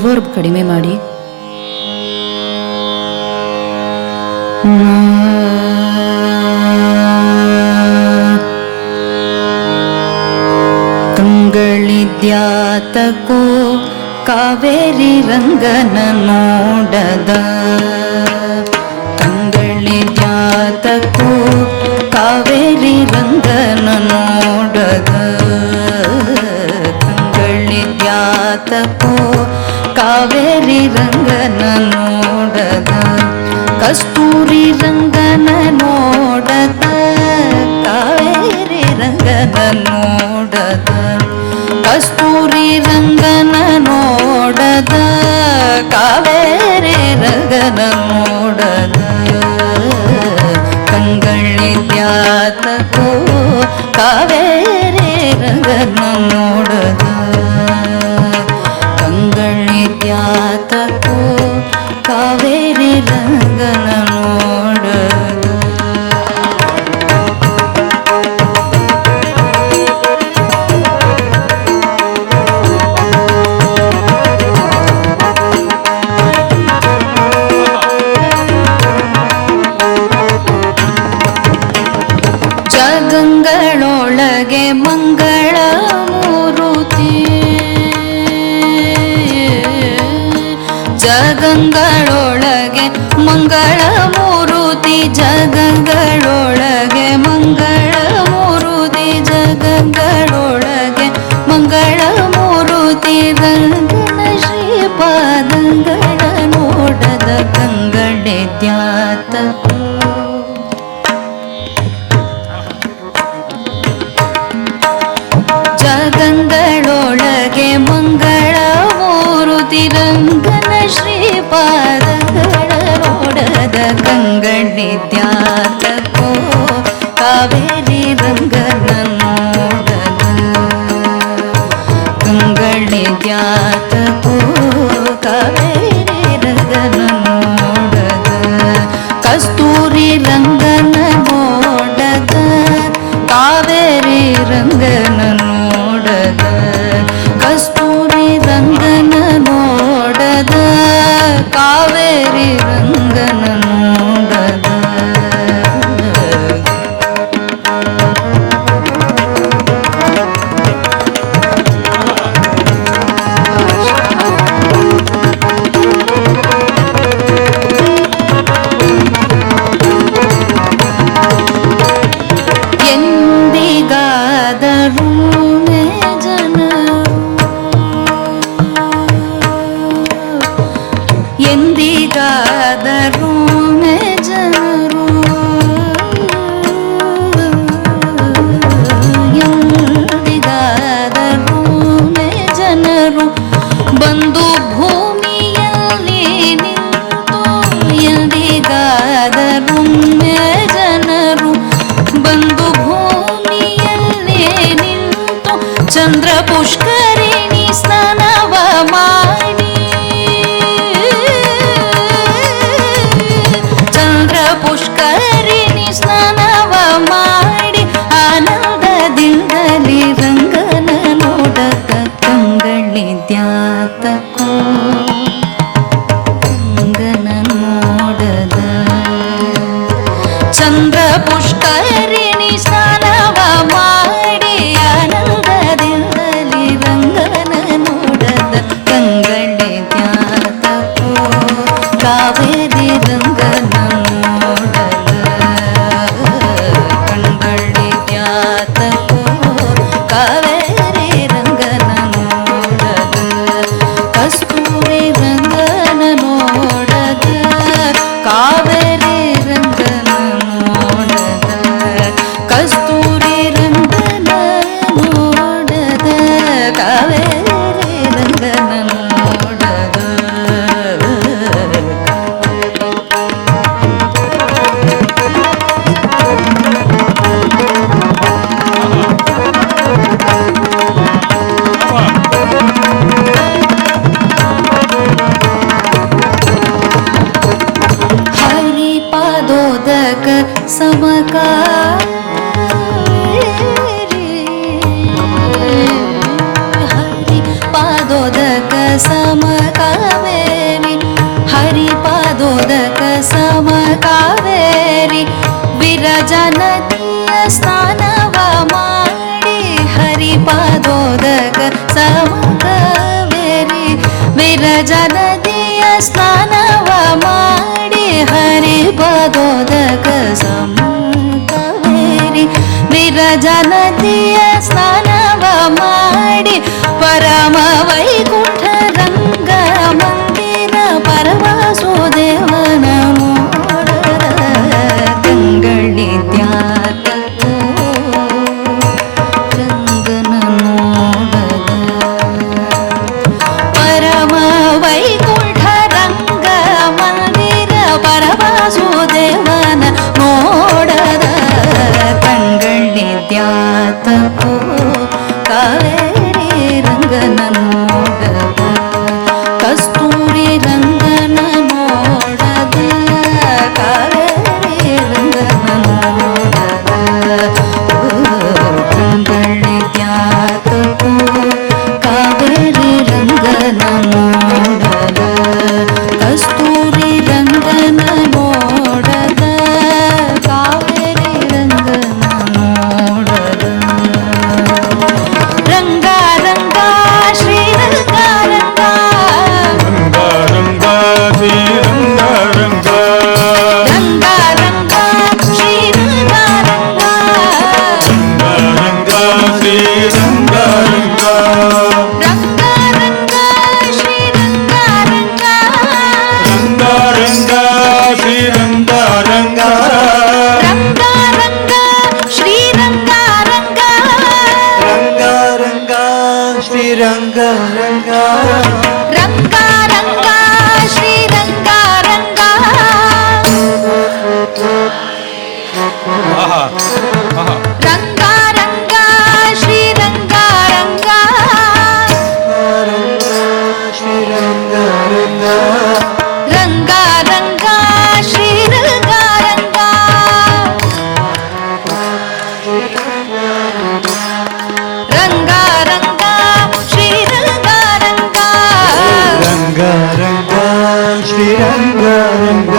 Reverb ಕಡಿಮೆ ಮಾಡಿ. ಕಂಗಳಿದ್ಯಾತಕೋ ಕಾವೇರಿ ರಂಗನ ನೋಡದ, ಕಂಗಳಿದ್ಯಾತಕೋ ಕಾವೇರಿ ರಂಗನ ನೋಡದ, ಕಂಗಳಿದ್ಯಾತಕೋ ಕಾವೇರಿ ರಂಗನ ನೋಡದ, ಕಸ್ತೂರಿ ರಂಗನ ನೋಡದ, ಕಾವೇರಿ ರಂಗನ ನೋಡದ, ಕಸ್ತೂರಿ ರಂಗನ ನೋಡದ, ಕಾವೇರಿ ರಂಗನ ನೋಡದ, ಕಂಗಳಿದ್ಯಾತಕೋ ಕಾವೇರಿ ರಂಗನ ನೋಡದ, ಕಂಗಳಿದ್ಯಾತಕೋ ಕಾವೇರಿ ರಂಗನ ನೋಡದ. ಜಗಂಗಳೊಳಗೆ ಮಂಗಳ ಮೂರುತಿ, ಜಗಂಗಳೊಳಗೆ ಮಂಗಳ ಮೂರುತಿ, ಜಗಂಗಳೊಳಗೆ ಮಂಗಳ ಮೂರುತಿ, ಜಗಂಗಳೊಳಗೆ ಮಂಗಳ ಮೂರುತಿ, ರಂಗನ ಶ್ರೀಪಾದಂಗಳ ನೋಡದ, ಕಂಗಳಿದ್ಯಾತಕೋ ಜಗಂಗಳೊಳಗೆ ಮಂಗಳ ಮೂರುತಿ, ರಂಗನ ಶ್ರೀಪಾದಗಳ ನೋಡದ, ಕಂಗಳಿದ್ಯಾತಕೋ ಕಾವೇರಿ ರಂಗನ ನೋಡದ, ಕಂಗಳಿದ್ಯಾತಕೋ ಕಾವೇರಿ ರಂಗನ ನೋಡದ, ಕಸ್ತೂರಿ ರಂಗನ ನೋಡದ, ಕಾವೇರಿ ರಂಗನ ನೋಡದ, ಕಸ್ತೂರಿ ರಂಗನ ನೋಡದ, ಕಾವೇರಿ ರಂಗನ ನೋಡದ. ಎಂದಿಗಾದರೂ ಎಂದಿಗಾದರೂ ಜನರು, ಎಂದಿಗಾದರೂ ಜನರು ಬಂದು ಭೂಮಿಯಲ್ಲಿ ನಿಂತು, ಎಂದಿಗಾದರೂ ಜನರು ಬಂದು ಭೂಮಿಯಲ್ಲಿ ನಿಂತು, ಚಂದ್ರ ಪುಷ್ಕರಿಣಿ ಸ್ನಾನವ ಮಾಡಿ, ಪುಷ್ಕರಿಣಿ ಸ್ನಾನವ ಮಾಡಿ, ಆನಂದದಿಂದಲಿ ರಂಗನ ನೋಡದ, ಕಂಗಳಿದ್ಯಾತಕೋ ರಂಗನ ನೋಡದ, ಚಂದ್ರ ಪುಷ್ಕರಿಣಿ ಸ್ನಾನವ ಮಾಡಿ, ಆನಂದದಿಂದಲಿ ರಂಗ ಹರಿಪದೋದಕ ಸಮಕವೇರಿ ವಿರಜ ನದಿಯ ಸ್ನಾನವ ಮಾಡಿ ಹರಿಪದೋದಕ ಸಮಕವೇರಿ ವಿರಜ ನದಿಯ ಸ್ನಾನವ ಮಾಡಿ ಪರಮ ವೈಕುಂಠ ರಂಗ ಮಂದಿರ ಪರವಾಸುದೇವನ ನೋಡದ ಕಂಗಳಿದ್ಯಾತಕೋ ರಂಗನ ನೋಡದ ಪರಮ ವೈಕುಂಠ ರಂಗ ಮಂದಿರ ಪರವಾಸುದೇವನ ನೋಡದ ಕಂಗಳಿದ್ಯಾತಕೋ ಕಾವೇರಿ ರಂಗನ ನೋಡದ ಕಸ್ತೂರಿ ರಂಗನ ನೋಡದ ಕಾವೇರಿ ರಂಗನ ನೋಡದ ಕಂಗಳಿದ್ಯಾತಕೋ ಕಾವೇರಿ ರಂಗನ ನೋಡದ ಕಸ್ತೂರಿ ರಂಗನ ನೋಡದ ಕಾವೇರಿ ರಂಗನ ನೋಡದ ರಂಗ ರಂಗ ಶ್ರೀರಂಗ ರಂಗ ರಂಗ ಶ್ರೀರಂಗ ರಂಗ ರಂಗ ರಂಗ ಶ್ರೀರಂಗ ರಂಗ ರಂಗ ಶ್ರೀರಂಗ ರಂಗ ರಂಗ ರಂಗ ಶ್ರೀರಂಗ ರಂಗ ರಂಗ ರಂಗ ಶ್ರೀರಂಗ ರಂಗ ರಂಗ ರಂಗ ಶ್ರೀರಂಗ ರಂಗ ರಂಗ ರಂಗ ಶ್ರೀರಂಗ ರಂಗ ರಂಗ ರಂಗ ಶ್ರೀರಂಗ ರಂಗ ಆಹಾ ಆಹಾ ರಂಗ ರಂಗ ಶ್ರೀರಂಗ ರಂಗ ಶ್ರೀರಂಗ ರಂಗ ರಂಗ ರಂಗ ಶ್ರೀರಂಗ ರಂಗ ರಂಗ ರಂಗ ಶ್ರೀರಂಗ ರಂಗ ರಂಗ ರಂಗ ಶ್ರೀರಂಗ ರಂಗ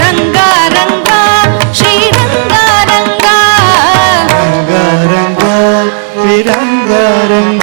ರಂಗ ರಂಗ ಶ್ರೀರಂಗ ರಂಗ ರಂಗ ರಂಗ ಶ್ರೀರಂಗ ರಂಗ